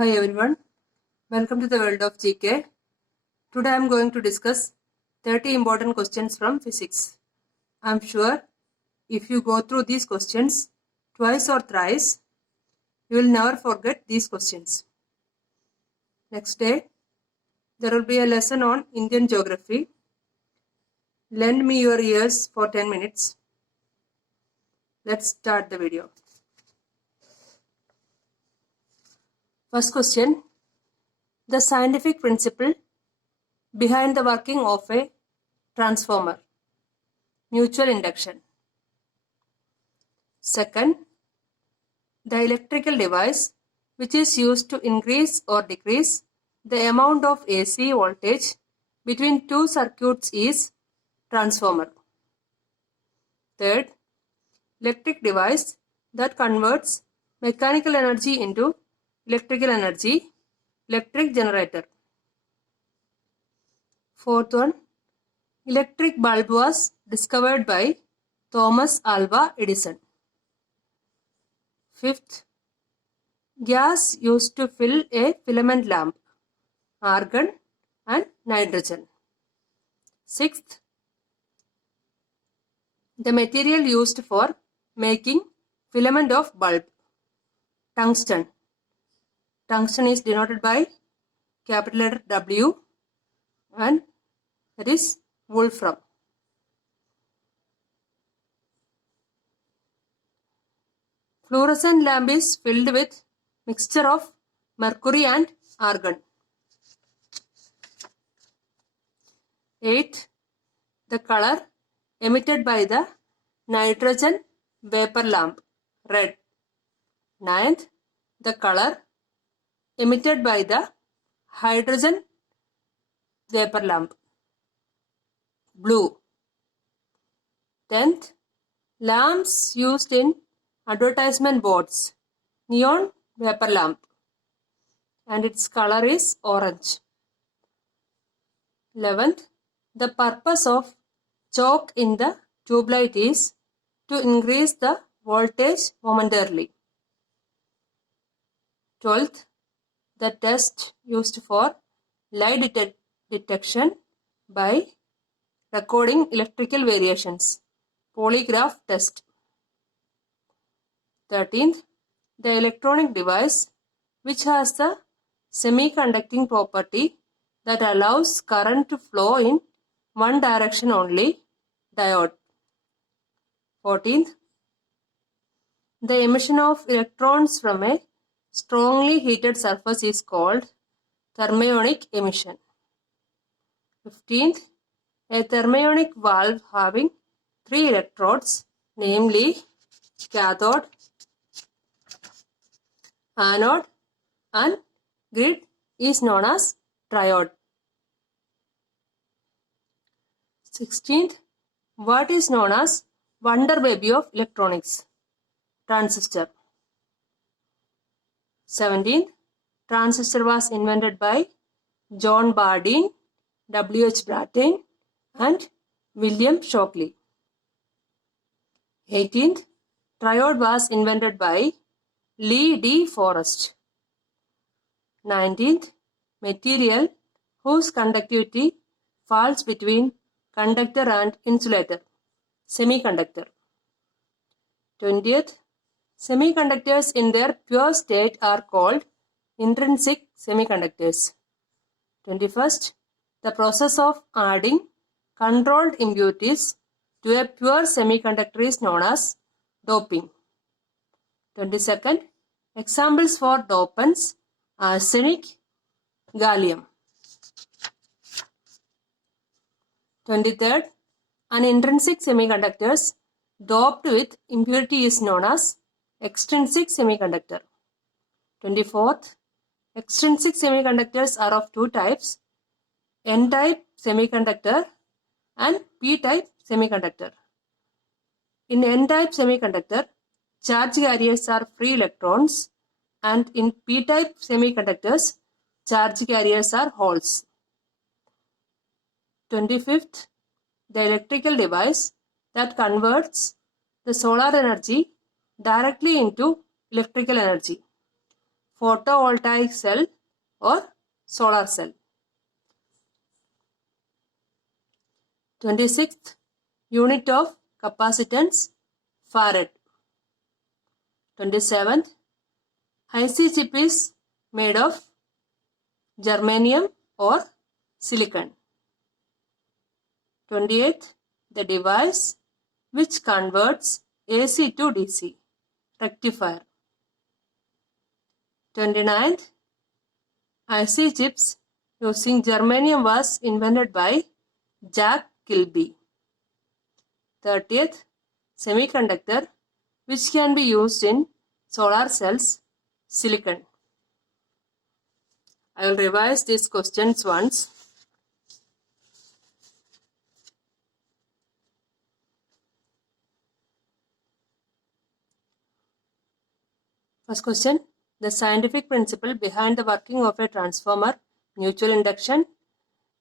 Hi everyone, welcome to the world of GK. Today I am going to discuss 30 important questions from physics. I am sure if you go through these questions twice or thrice, you will never forget these questions. Next day, there will be a lesson on Indian geography. Lend me your ears for 10 minutes. Let's start the video. First question. The scientific principle behind the working of a transformer. Mutual induction. Second, the electrical device which is used to increase or decrease the amount of AC voltage between two circuits is transformer. Third, electric device that converts mechanical energy into electrical energy, electric generator. Fourth one, electric bulb was discovered by Thomas Alva Edison. Fifth, gas used to fill a filament lamp, argon and nitrogen. Sixth, the material used for making filament of bulb, tungsten. Tungsten is denoted by capital letter W and that is wolfram. Fluorescent lamp is filled with mixture of mercury and argon. 8. The color emitted by the nitrogen vapor lamp, red. 9th, the color emitted by the hydrogen vapor lamp, blue. 10th, lamps used in advertisement boards, neon vapor lamp, and its color is orange. 11th, the purpose of choke in the tube light is to increase the voltage momentarily. 12th, the test used for light detection by recording electrical variations, polygraph test. 13th, the electronic device which has the semiconducting property that allows current to flow in one direction only, diode. 14th, the emission of electrons from a strongly heated surface is called thermionic emission. 15th, a thermionic valve having 3 electrodes, namely cathode, anode and grid, is known as triode. 16th, what is known as wonder baby of electronics, transistor. 17th, transistor was invented by John Bardeen, W. H. Brattain and William Shockley. 18th, triode was invented by Lee D. Forrest. 19th, material whose conductivity falls between conductor and insulator, semiconductor. 20th, semiconductors in their pure state are called intrinsic semiconductors. 21st, the process of adding controlled impurities to a pure semiconductor is known as doping. 22nd, examples for dopants: arsenic, gallium. 23rd, an intrinsic semiconductors doped with impurity is known as extrinsic semiconductor. 24th, extrinsic semiconductors are of two types: N-type semiconductor and P-type semiconductor. In N-type semiconductor, charge carriers are free electrons, and in P-type semiconductors, charge carriers are holes. 25th, the electrical device that converts the solar energy directly into electrical energy. photovoltaic cell or solar cell. 26th unit of capacitance, farad. 27th, IC chip is made of germanium or silicon. 28th, the device which converts AC to DC, rectifier. 29th, IC chips using germanium was invented by Jack Kilby. 30th, semiconductor which can be used in solar cells, silicon. I will revise these questions once. First question, the scientific principle behind the working of a transformer, mutual induction.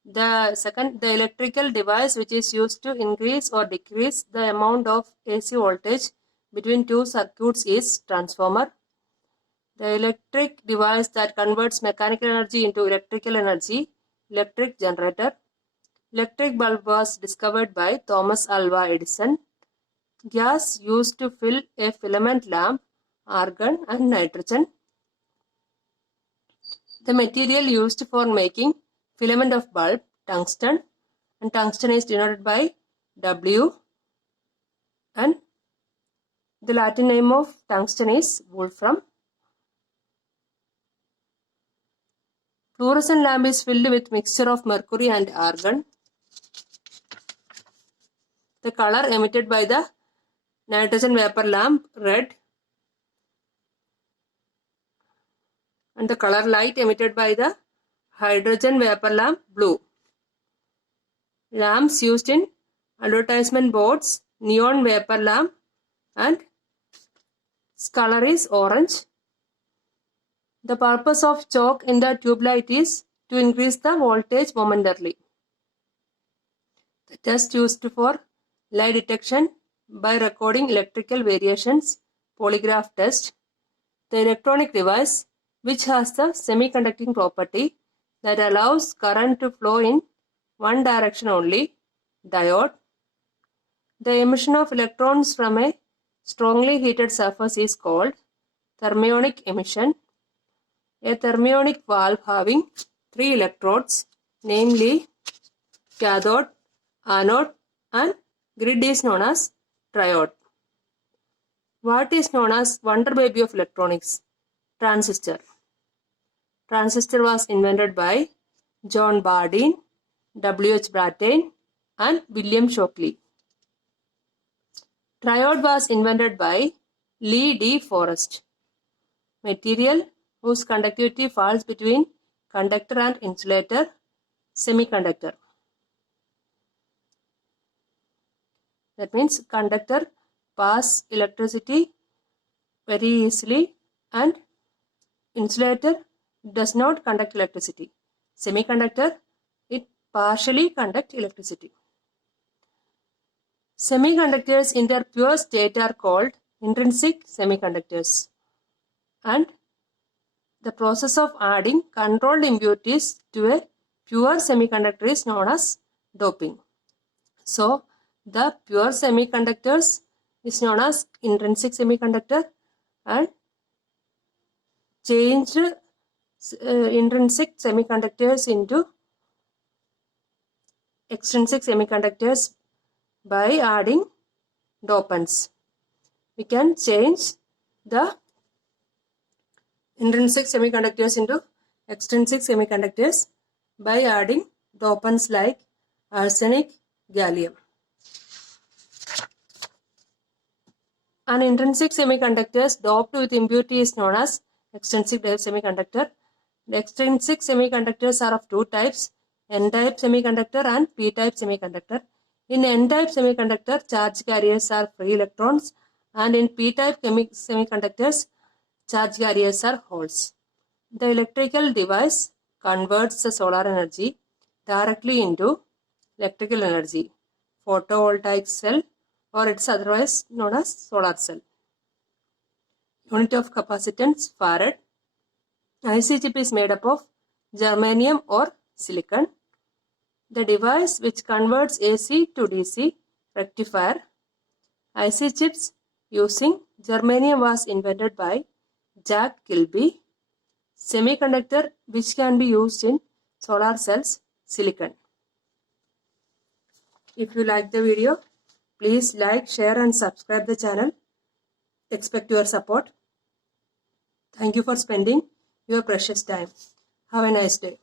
The second, the electrical device which is used to increase or decrease the amount of AC voltage between two circuits is transformer. The electric device that converts mechanical energy into electrical energy, electric generator. Electric bulb was discovered by Thomas Alva Edison. Gas used to fill a filament lamp, argon and nitrogen. The material used for making filament of bulb, tungsten, and tungsten is denoted by W, and the Latin name of tungsten is wolfram. Fluorescent lamp is filled with mixture of mercury and argon. The color emitted by the nitrogen vapor lamp, red, and the color light emitted by the hydrogen vapor lamp, blue. Lamps used in advertisement boards, neon vapor lamp, and its color is orange. The purpose of choke in the tube light is to increase the voltage momentarily. The test used for lie detection by recording electrical variations, polygraph test. The electronic device which has the semiconducting property that allows current to flow in one direction only, diode. The emission of electrons from a strongly heated surface is called thermionic emission. A thermionic valve having 3 electrodes, namely cathode, anode and grid, is known as triode. What is known as wonder baby of electronics? Transistor. Transistor was invented by John Bardeen, W.H. Brattain and William Shockley. Triode was invented by Lee D. Forrest. Material whose conductivity falls between conductor and insulator, semiconductor. That means conductor pass electricity very easily and insulator does not conduct electricity. Semiconductor, it partially conduct electricity. Semiconductors in their pure state are called intrinsic semiconductors, and the process of adding controlled impurities to a pure semiconductor is known as doping. So, the pure semiconductors is known as intrinsic semiconductor, and changed intrinsic semiconductors into extrinsic semiconductors by adding dopants. We can change the intrinsic semiconductors into extrinsic semiconductors by adding dopants like arsenic, gallium. An intrinsic semiconductor doped with impurity is known as extrinsic semiconductor. The extrinsic semiconductors are of two types, N-type semiconductor and P-type semiconductor. In N-type semiconductor, charge carriers are free electrons, and in P-type semiconductors, charge carriers are holes. The electrical device converts the solar energy directly into electrical energy, photovoltaic cell, or it's otherwise known as solar cell. Unit of capacitance, farad. IC chip is made up of germanium or silicon. The device which converts AC to DC rectifier. IC chips using germanium was invented by Jack Kilby. Semiconductor which can be used in solar cells, silicon. If you like the video, please like, share and subscribe the channel. Expect your support. Thank you for spending your precious time. Have a nice day.